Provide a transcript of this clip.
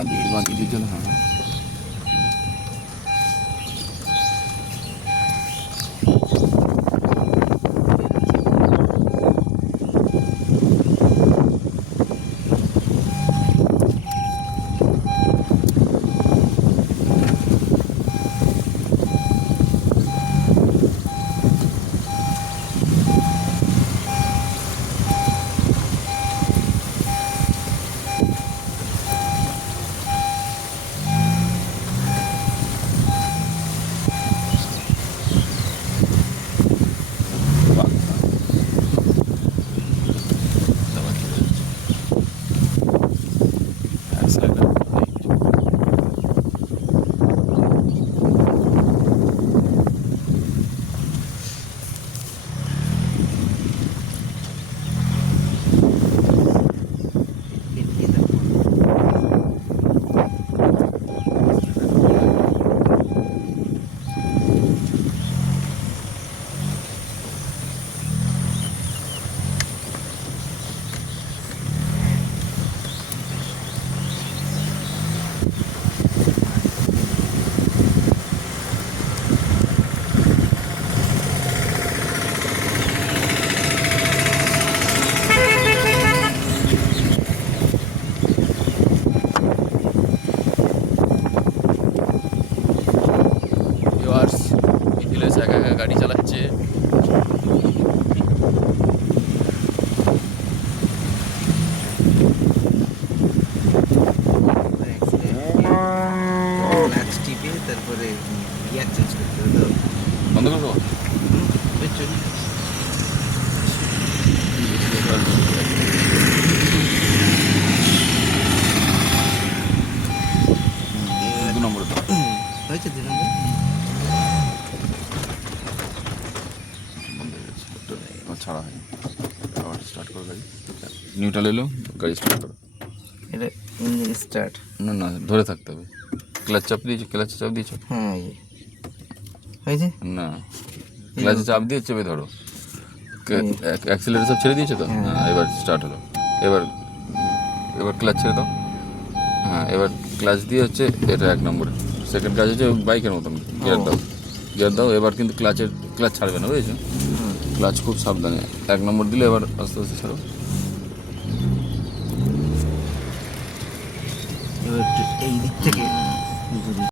বাঁধিয়ে জন্য। হ্যাঁ নিখিলেশ একা একা গাড়ি চালাচ্ছে। তারপরে গিয়ার চেঞ্জ করতে হতো। বন্ধ করবো। দু নম্বর হয়েছে 2 নম্বর বন্ধ হয়ে গেছে, ছাড়া হয়নি। আবার স্টার্ট করো গাড়ি, নিউট্রাল এলো, গাড়ি স্টার্ট করো। এটা ইঞ্জিন স্টার্ট না না, ধরে থাকতে হবে। ক্লাচ চাপ দিয়েছো? ক্লাচে চাপ দিয়েছো? হ্যাঁ হয়েছে না, ক্লাচে চাপ দিয়ে চেপে ধরো। অ্যাক্সিলারেটর সব ছেড়ে দিয়েছো তো? হ্যাঁ, এবার স্টার্ট হলো। এবার এবার ক্লাচ ছেড়ে দাও। হ্যাঁ, এবার ক্লাচ দিয়ে হচ্ছে এটা 1 নম্বর। সেকেন্ড কাজ হচ্ছে বাইকের মতন গিয়ার দাও, গিয়ার দাও। এবার কিন্তু ক্লাচ ছাড়বে না, বুঝেছো? ক্লাচ খুব সাবধানে 1 নম্বর দিলে এবার আস্তে আস্তে ছাড়ো। এবার এই দিক থেকে